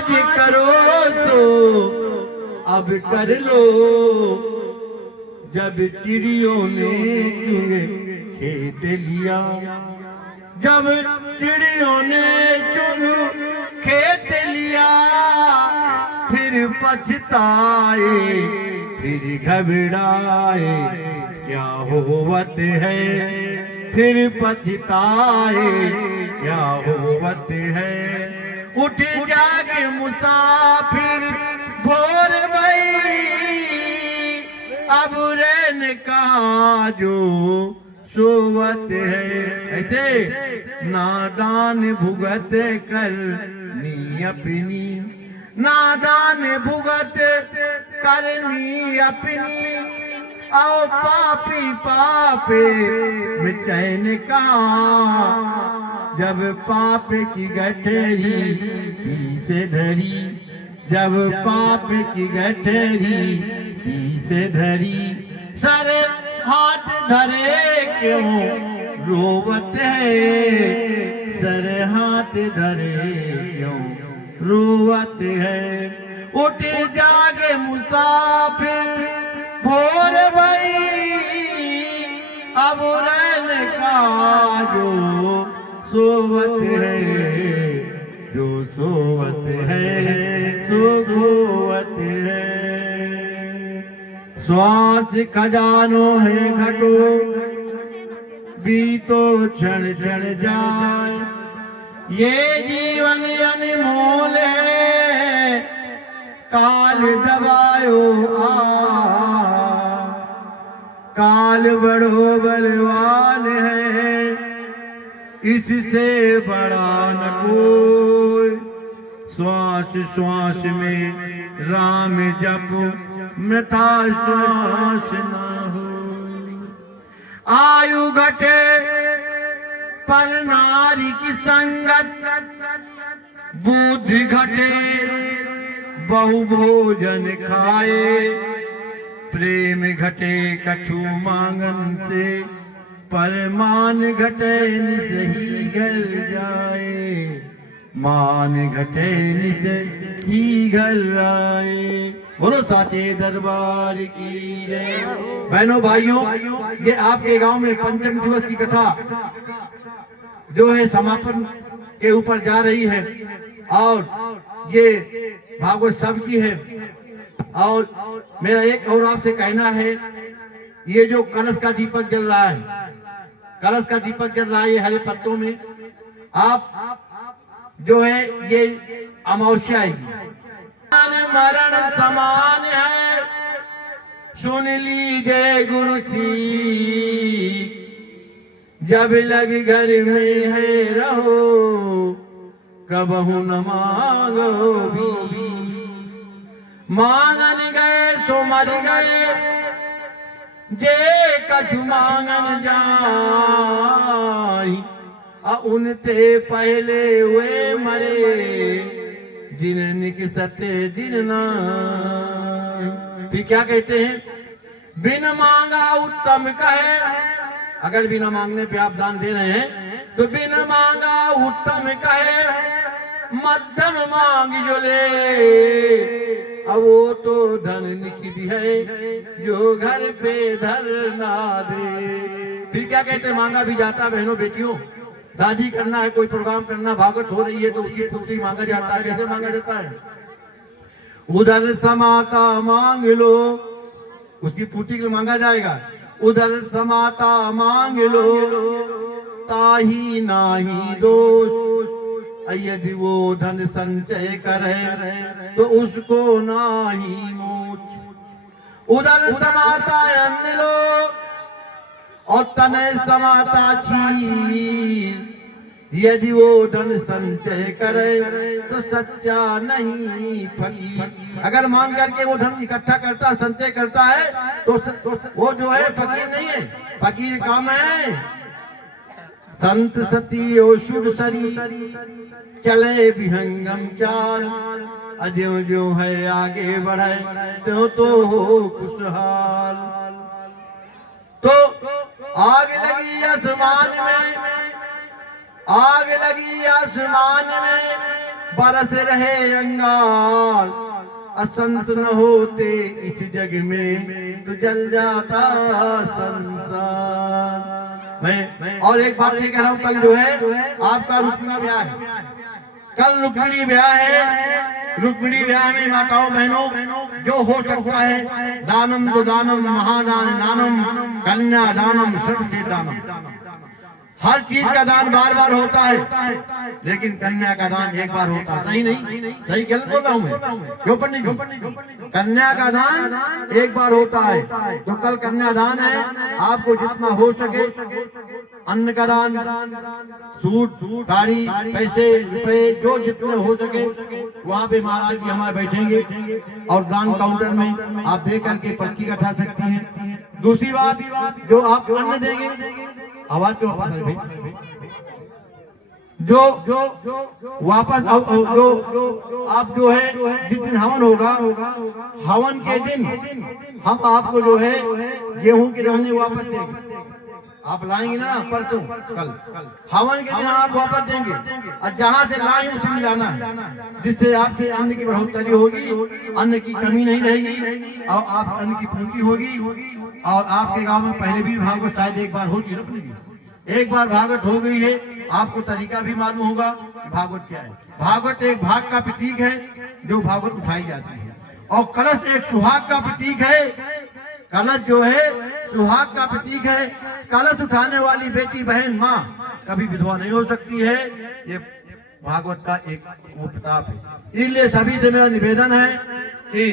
आज करो तो अब कर लो, जब चिड़ियों ने चुंगे खेत लिया, जब चिड़ियों ने चुंग खेत लिया, फिर पछताए फिर घबराए क्या होवत है, फिर पछताए क्या होवत है। उठ जागे मुसाफिर भोर भई, अब रैन कहाँ जो सोवत है। ऐसे नादान भुगत करनी अपनी, नादान भुगत करनी अपनी, आओ पापी पापे में चैन कहाँ, जब पाप की गठरी से धरी, जब पाप की गठरी से धरी, सर हाथ धरे क्यों रोवत है, सर हाथ धरे क्यों रोवत है। उठ जागे मुसाफिर भोर भई, अब रैन का जो सोवत है, जो सोवत है सो गोवत है। श्वास खजानो है घटो बीतो क्षण क्षण जाए, ये जीवन अनमोल है काल दबायो काल बड़ो बलवान है, इससे बड़ा न कोई। श्वास श्वास में राम जप मृथा श्वास न हो, आयु घटे पर नारी की संगत, बुद्धि घटे बहु भोजन खाए, प्रेम घटे कछु मांगन से, परमान घटे निसही घर जाए, मान घटे निसही घर आए। बोलो साचे दरबार की जय। बहनों भाइयों, ये आपके गांव में पंचम दिवस की कथा जो है समापन के ऊपर जा रही है, और ये भागवत सबकी है। और मेरा एक और आपसे कहना है, ये जो कलश का दीपक जल रहा है, कलश का दीपक जल रहा है ये हरे पत्तों में, आप जो है ये अमावस्या आएगी, मरण समान है, सुन लीजिए गुरु सी, जब लग घर में है रहो, कबहू न मांगो भी, मांगन गए तो मर गए, जे कछु मांगन जाई, उनते पहले वे मरे, जिन निकसते जिन नाई। फिर क्या कहते हैं, बिन मांगा उत्तम कहे, अगर बिना मांगने पे आप दान दे रहे हैं तो बिन मांगा उत्तम कहे, मध्यम मांग जो ले, अब वो तो धन निखित है, जो घर पे धर ना दे। फिर क्या कहते हैं, मांगा भी जाता बहनों बेटियों, शादी करना है, कोई प्रोग्राम करना, भागवत हो रही है तो उसकी पूर्ति मांगा जाता है। कैसे मांगा जाता है, उधर समाता मांग लो, उसकी पूर्ति के लिए मांगा जाएगा। उधर समाता मांग लो, ताही नाही दोष, यदि वो धन संचय करे तो उसको नाही मोच। उधर समाता अन्न लो और तने समाता छीन, यदि वो धन संचय करे तो सच्चा नहीं फकीर। अगर मांग करके वो धन इकट्ठा करता संचय करता है तो वो जो है फकीर नहीं है, फकीर काम है। संत सती और शुभ सरी चले विहंगम चाल, अज्यो जो है आगे बढ़े तो हो खुशहाल। तो आग लगी आसमान में, आग लगी आसमान में, बरस रहे अंगार, असंत न होते इस जग में तो जल जाता संसार। मैं और एक बात ये कह रहा हूँ, कल जो है आपका रुक्मिणी ब्याह है, कल रुक्मिणी ब्याह है। रुक्मिणी ब्याह में माताओं बहनों जो हो सकता है, दानम तो दानम महादान दानम, कन्या दानम सबसे दानम। हर चीज का दान बार बार होता है, लेकिन कन्या का दान एक बार होता है। सही नहीं, सही गलत बोल रहा हूँ मैं? क्यों पंडित जी? कन्या का दान एक बार होता है, तो कल कन्यादान है। आपको जितना हो सके अन्न का दान, सूट साड़ी पैसे रुपए जो जितने हो सके, वहाँ पे महाराज जी हमारे बैठेंगे और दान काउंटर में आप दे करके पर्ची कटा सकती हैं। दूसरी बात, जो आप अन्न देंगे, आवाज क्यों भाई, जो वापस जो आप जो है जिस दिन हवन होगा, हवन के दिन हम आपको जो है गेहूं के दाने वापस देंगे। आप लाएंगे ना परसों कल, हवन के दिन आप वापस देंगे, और जहाँ से लाए उसे लाना है, जिससे आपके अन्न की बढ़ोतरी होगी, अन्न की कमी नहीं रहेगी और आप अन्न की पूर्ति होगी। और आपके गांव में पहले भी भागवत शायद एक बार होती है, एक बार भागवत हो गई है, आपको तरीका भी मालूम होगा भागवत क्या है। भागवत एक भाग का प्रतीक है जो भागवत उठाई जाती है, और कलश एक सुहाग का प्रतीक है। कलश जो है सुहाग का प्रतीक है। कलश उठाने वाली बेटी बहन माँ कभी विधवा नहीं हो सकती है। ये भागवत का एक प्रताप है। इसलिए सभी से मेरा निवेदन है कि